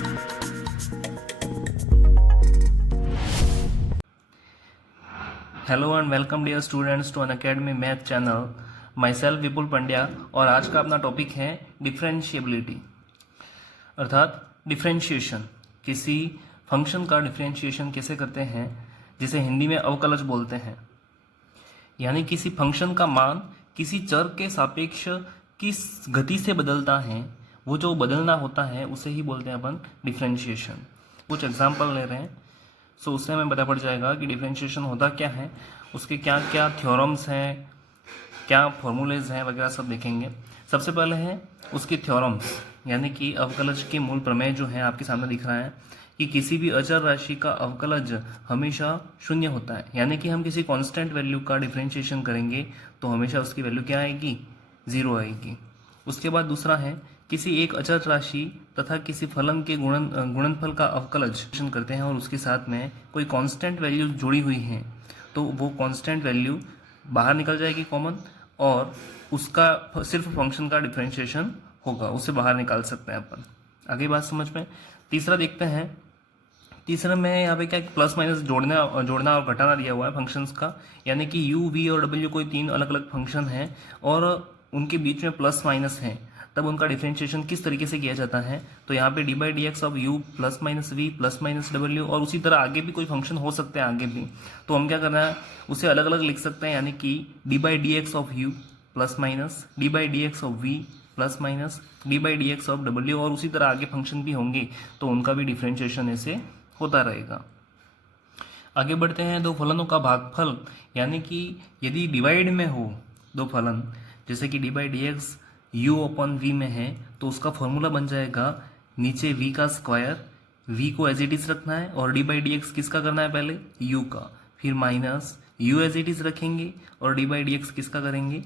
Hello and welcome dear students to Unacademy math channel. Myself Vipul Pandya और आज का अपना टॉपिक है डिफरेंशिएबिलिटी अर्थात डिफरेंशिएशन। किसी फंक्शन का डिफरेंशिएशन कैसे करते हैं, जिसे हिंदी में अवकलज बोलते हैं। यानी किसी फंक्शन का मान किसी चर के सापेक्ष किस गति से बदलता है, वो जो बदलना होता है उसे ही बोलते हैं अपन डिफरेंशिएशन। कुछ एग्जाम्पल ले रहे हैं, सो उससे हमें पता पड़ जाएगा कि डिफरेंशिएशन होता क्या है, उसके क्या क्या थ्योरम्स हैं, क्या फॉर्मूलेज हैं वगैरह सब देखेंगे। सबसे पहले है उसकी थ्योरम्स, यानी कि अवकलज के मूल प्रमेय जो है आपके सामने दिख रहा है कि किसी भी अचर राशि का अवकलज हमेशा शून्य होता है। यानी कि हम किसी कांस्टेंट वैल्यू का डिफरेंशिएशन करेंगे तो हमेशा उसकी वैल्यू क्या आएगी, 0 आएगी। उसके बाद दूसरा है किसी एक अचर राशि तथा किसी फलन के गुणनफल का अवकलज करते हैं और उसके साथ में कोई कांस्टेंट वैल्यू जुड़ी हुई है, तो वो कांस्टेंट वैल्यू बाहर निकल जाएगी कॉमन, और उसका सिर्फ फंक्शन का डिफरेंशिएशन होगा, उसे बाहर निकाल सकते हैं अपन। आगे बात समझ में। तीसरा देखते हैं। तीसरा में यहाँ पे क्या प्लस माइनस जोड़ना और घटाना दिया हुआ है फंक्शंस का। यानी कि u, v और w कोई 3 अलग अलग फंक्शन हैं और उनके बीच में प्लस माइनस है, तब उनका डिफरेंशिएशन किस तरीके से किया जाता है। तो यहाँ पे d by d x of u plus minus v plus minus डब्ल्यू, और उसी तरह आगे भी कोई फंक्शन हो सकते हैं आगे भी, तो हम क्या करना है उसे अलग अलग लिख सकते हैं। यानी कि d by d x of u plus minus d by d x of v plus minus d by d x of डब्ल्यू, और उसी तरह आगे फंक्शन भी होंगे तो उनका भी डिफरेंशिएशन ऐसे होता रहेगा। आगे बढ़ते हैं। दो फलनों का भागफल, यानी कि यदि डिवाइड में हो दो फलन, जैसे कि d by d x u upon v में है, तो उसका फॉर्मूला बन जाएगा नीचे v का स्क्वायर, v को एज इट इज रखना है और डी बाई डी एक्स किसका करना है पहले, u का, फिर minus u as it is रखेंगे और डी बाई डी एक्स किसका करेंगे,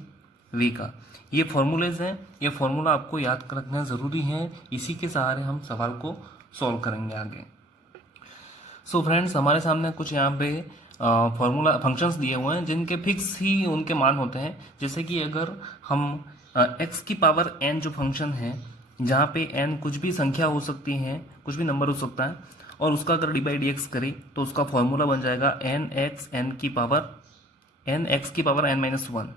v का। ये फॉर्मूलेज हैं, ये फॉर्मूला आपको याद रखना ज़रूरी है, इसी के सहारे हम सवाल को सॉल्व करेंगे आगे। सो फ्रेंड्स, हमारे सामने कुछ यहाँ पे फॉर्मूला फंक्शंस दिए हुए हैं जिनके फिक्स ही उनके मान होते हैं। जैसे कि अगर हम x की पावर n जो फंक्शन है, जहाँ पे n कुछ भी संख्या हो सकती है, कुछ भी नंबर हो सकता है, और उसका अगर डी बाई डी एक्स करें तो उसका फॉर्मूला बन जाएगा n की पावर n माइनस 1।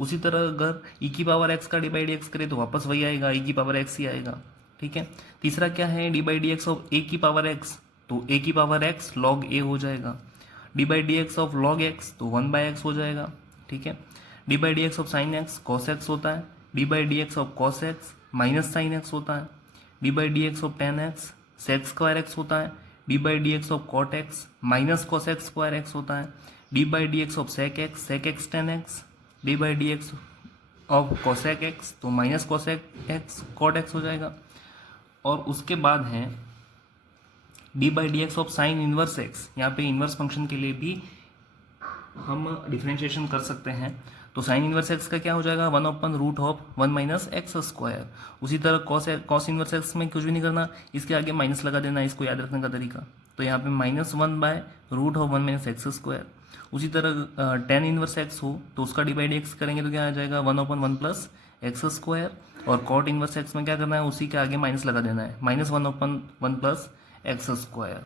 उसी तरह अगर e की पावर x का डी बाई डी एक्स करें तो वापस वही आएगा, e की पावर x ही आएगा। ठीक है। तीसरा क्या है, d by d x of a की पावर x, तो a की पावर x log a हो जाएगा। D by d x of log x तो 1 बाई x हो जाएगा। ठीक है। D by d x of sine x cos x होता है। D by d x of cos x minus sine x होता है। D by d x of tan x sec square x होता है। D by d x of cot x minus cos x square x होता है। D by d x of sec x tan x। D by d x of cosec x तो minus cosec x cot x हो जाएगा। और उसके बाद है d by d x of sine inverse x. यहाँ पे इनवर्स फंक्शन के लिए भी हम डिफरेंशिएशन कर सकते हैं, तो साइन इनवर्स एक्स का क्या हो जाएगा, 1 upon root of 1 minus x square. उसी तरह कॉस इनवर्स एक्स में कुछ भी नहीं करना, इसके आगे माइनस लगा देना, इसको याद रखने का तरीका। तो यहाँ पे minus 1 by root of 1 minus x square. उसी तरह टेन इनवर्स एक्स हो तो उसका डी बाई डी एक्स करेंगे तो क्या आ जाएगा, 1 अपन 1 प्लस एक्स स्क्वायर। और कॉट इनवर्स एक्स में क्या करना है, उसी के आगे माइनस लगा देना है, माइनस 1 अपन 1 प्लस एक्स स्क्वायर।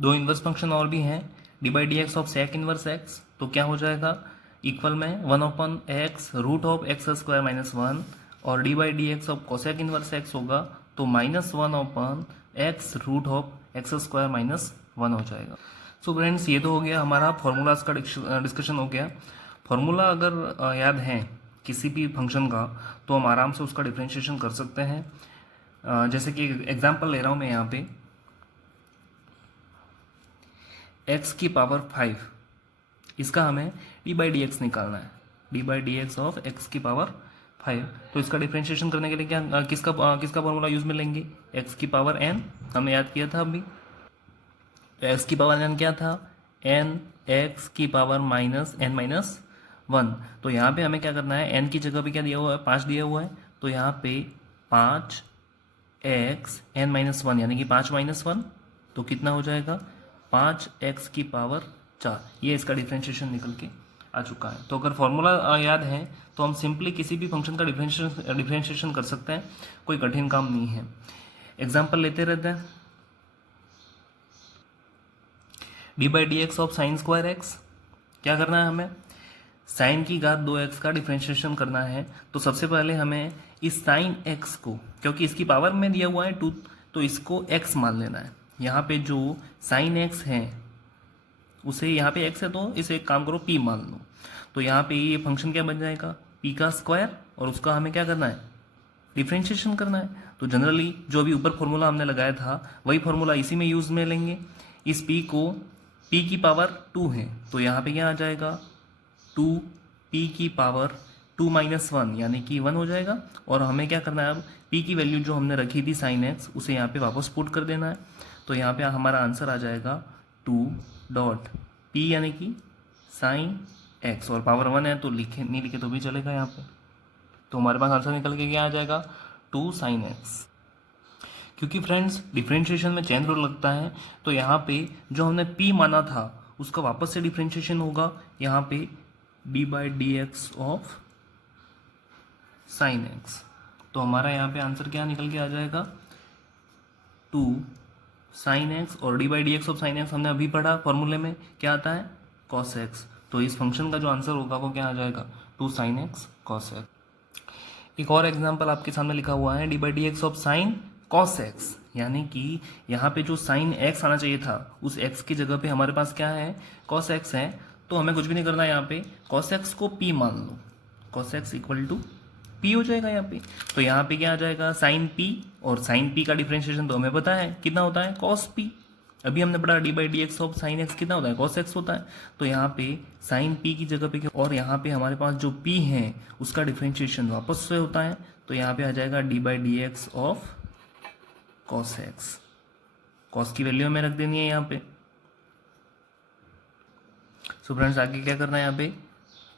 दो इनवर्स फंक्शन और भी हैं, d by d x of sec inverse x तो क्या हो जाएगा, इक्वल में 1 अपन x root of x square minus 1, और d by d x of cosec inverse x होगा तो माइनस 1 अपन x root of x square minus 1 हो जाएगा। सो फ्रेंड्स, ये तो हो गया हमारा फॉर्मूलाज का डिस्कशन हो गया। फॉर्मूला अगर याद है किसी भी फंक्शन का तो हम आराम से उसका डिफरेंशिएशन कर सकते हैं। जैसे कि एग्जांपल ले रहा हूँ मैं यहाँ पे, x की पावर 5, इसका हमें डी बाई डी एक्स निकालना है, d by d x of x की पावर 5। तो इसका डिफरेंशिएशन करने के लिए क्या किसका फॉर्मूला यूज में लेंगे, x की पावर n, हमने याद किया था अभी। x की पावर n क्या था, n x की पावर माइनस n माइनस 1। तो यहाँ पे हमें क्या करना है, n की जगह पे क्या दिया हुआ है, 5 दिया हुआ है, तो यहाँ पे 5 x n माइनस 1 यानी कि 5 माइनस 1, तो कितना हो जाएगा 5x की पावर 4। ये इसका डिफरेंशिएशन निकल के आ चुका है। तो अगर फॉर्मूला याद है तो हम सिंपली किसी भी फंक्शन का डिफरेंशिएशन कर सकते हैं, कोई कठिन काम नहीं है। एग्जाम्पल लेते रहते हैं। D by d x of sine square x, क्या करना है हमें, साइन की घात 2x का डिफ्रेंशिएशन करना है। तो सबसे पहले हमें इस साइन x को, क्योंकि इसकी पावर में दिया हुआ है 2, तो इसको x मान लेना है। यहाँ पे जो साइन x है उसे, यहाँ पे x है तो इसे एक काम करो p मान लो। तो यहाँ पे ये फंक्शन क्या बन जाएगा, p का स्क्वायर, और उसका हमें क्या करना है, डिफ्रेंशिएशन करना है। तो जनरली जो अभी ऊपर फॉर्मूला हमने लगाया था वही फॉर्मूला इसी में यूज में लेंगे। इस p को, p की पावर 2 है तो यहाँ पे क्या आ जाएगा, 2p की पावर 2 - 1 यानी कि 1 हो जाएगा। और हमें क्या करना है, अब p की वैल्यू जो हमने रखी थी sin x उसे यहाँ पे वापस पुट कर देना है। तो यहाँ पे हमारा आंसर आ जाएगा 2 डॉट p यानी कि sin x, और पावर 1 है तो लिखे नहीं लिखे तो भी चलेगा यहाँ पे। तो हमारे पास आंसर निकल के क्या आ जाएगा, 2 sin x। क्योंकि फ्रेंड्स डिफ्रेंशिएशन में चेन रूल लगता है, तो यहाँ पे जो हमने p माना था उसका वापस से डिफ्रेंशिएशन होगा यहाँ पे d by d x of sine x. तो हमारा यहाँ पे आंसर क्या निकल के आ जाएगा, 2 साइन एक्स, और d by d x of sine x हमने अभी पढ़ा फॉर्मूले में क्या आता है, कॉस एक्स। तो इस फंक्शन का जो आंसर होगा वो क्या आ जाएगा, 2 साइन एक्स कॉस एक्स। एक और एग्जाम्पल आपके सामने लिखा हुआ है, d by d x of sine cos x, यानी कि यहाँ पे जो साइन एक्स आना चाहिए था उस एक्स की जगह पे हमारे पास क्या है, कॉस एक्स है। तो हमें कुछ भी नहीं करना, यहाँ पे कॉस एक्स को p मान लो, cos x equal to p हो जाएगा यहाँ पे। तो यहाँ पे क्या आ जाएगा, साइन p, और साइन p का डिफरेंशिएशन तो हमें पता है कितना होता है, कॉस p। अभी हमने पढ़ा D by d x of sine x कितना होता है, कॉस एक्स होता है। तो यहाँ पे साइन p की जगह पे, और यहाँ पे हमारे पास जो p है उसका डिफरेंशिएशन वापस से होता है। तो यहाँ पे आ जाएगा D by d x of cos x, cos की वैल्यू हमें रख देनी है यहाँ पे। सो फ्रेंड्स आगे क्या करना है, यहाँ पे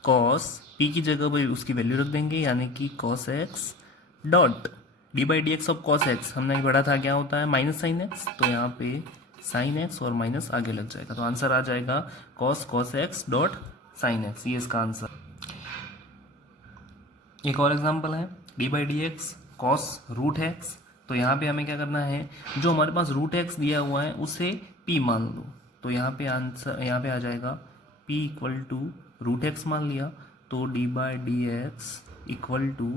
कॉस p की जगह पर उसकी वैल्यू रख देंगे, यानी कि cos x dot D by d x of cos x हमने पढ़ा था क्या होता है, माइनस साइन एक्स। तो यहाँ पे साइन एक्स और माइनस आगे लग जाएगा, तो आंसर आ जाएगा cos x dot sine x, ये इसका आंसर। एक और एग्जाम्पल है, d by d x cos root x. तो यहाँ पे हमें क्या करना है, जो हमारे पास रूट एक्स दिया हुआ है उसे p मान लो। तो यहाँ पे आंसर, यहाँ पे आ जाएगा p equal to root x मान लिया, तो d by d x equal to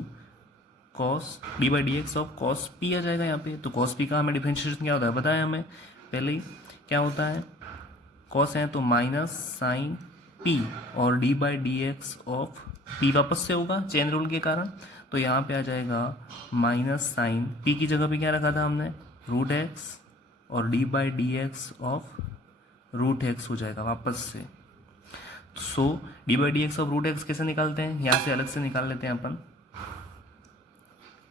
cos d by d x of cos p आ जाएगा यहाँ पे। तो कॉस p का हमें डिफरेंशिएशन क्या होता है बताया हमें पहले ही, क्या होता है, कॉस है तो माइनस साइन p, और d by d x of p वापस से होगा चेन रूल के कारण। तो यहाँ पे आ जाएगा माइनस साइन p की जगह पे क्या रखा था हमने, रूट एक्स, और d by d x of root x हो जाएगा वापस से। So d by d x of root x कैसे निकालते हैं, यहाँ से अलग से निकाल लेते हैं अपन,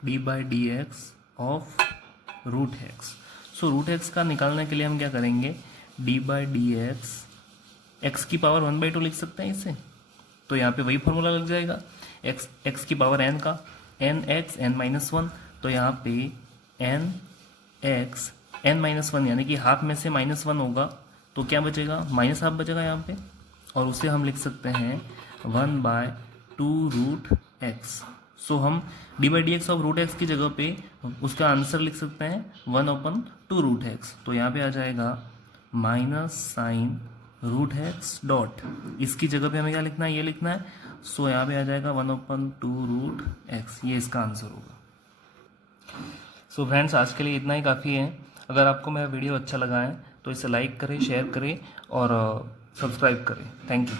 d by d x of root x. So root x का निकालने के लिए हम क्या करेंगे, d by d x, x की पावर 1/2 लिख सकते हैं इसे। तो यहाँ पे वही फॉर्मूला लग जाएगा, एक्स की पावर n का, एन एक्स एन माइनस 1। तो यहाँ पे एन एक्स एन माइनस 1 यानी कि हाफ में से -1 होगा, तो क्या बचेगा, माइनस हाफ बचेगा यहाँ पे, और उसे हम लिख सकते हैं 1/2 रूट एक्स। सो हम d by d x of root x की जगह पे उसका आंसर लिख सकते हैं 1/2 रूट एक्स। तो यहाँ पे आ जाएगा minus sine root x dot, इसकी जगह पे हमें क्या लिखना है, ये लिखना है। सो यहाँ पे आ जाएगा 1/2 रूट एक्स, ये इसका आंसर होगा। सो फ्रेंड्स आज के लिए इतना ही काफ़ी है। अगर आपको मेरा वीडियो अच्छा लगा है तो इसे लाइक करें, शेयर करें और सब्सक्राइब करें। Thank you.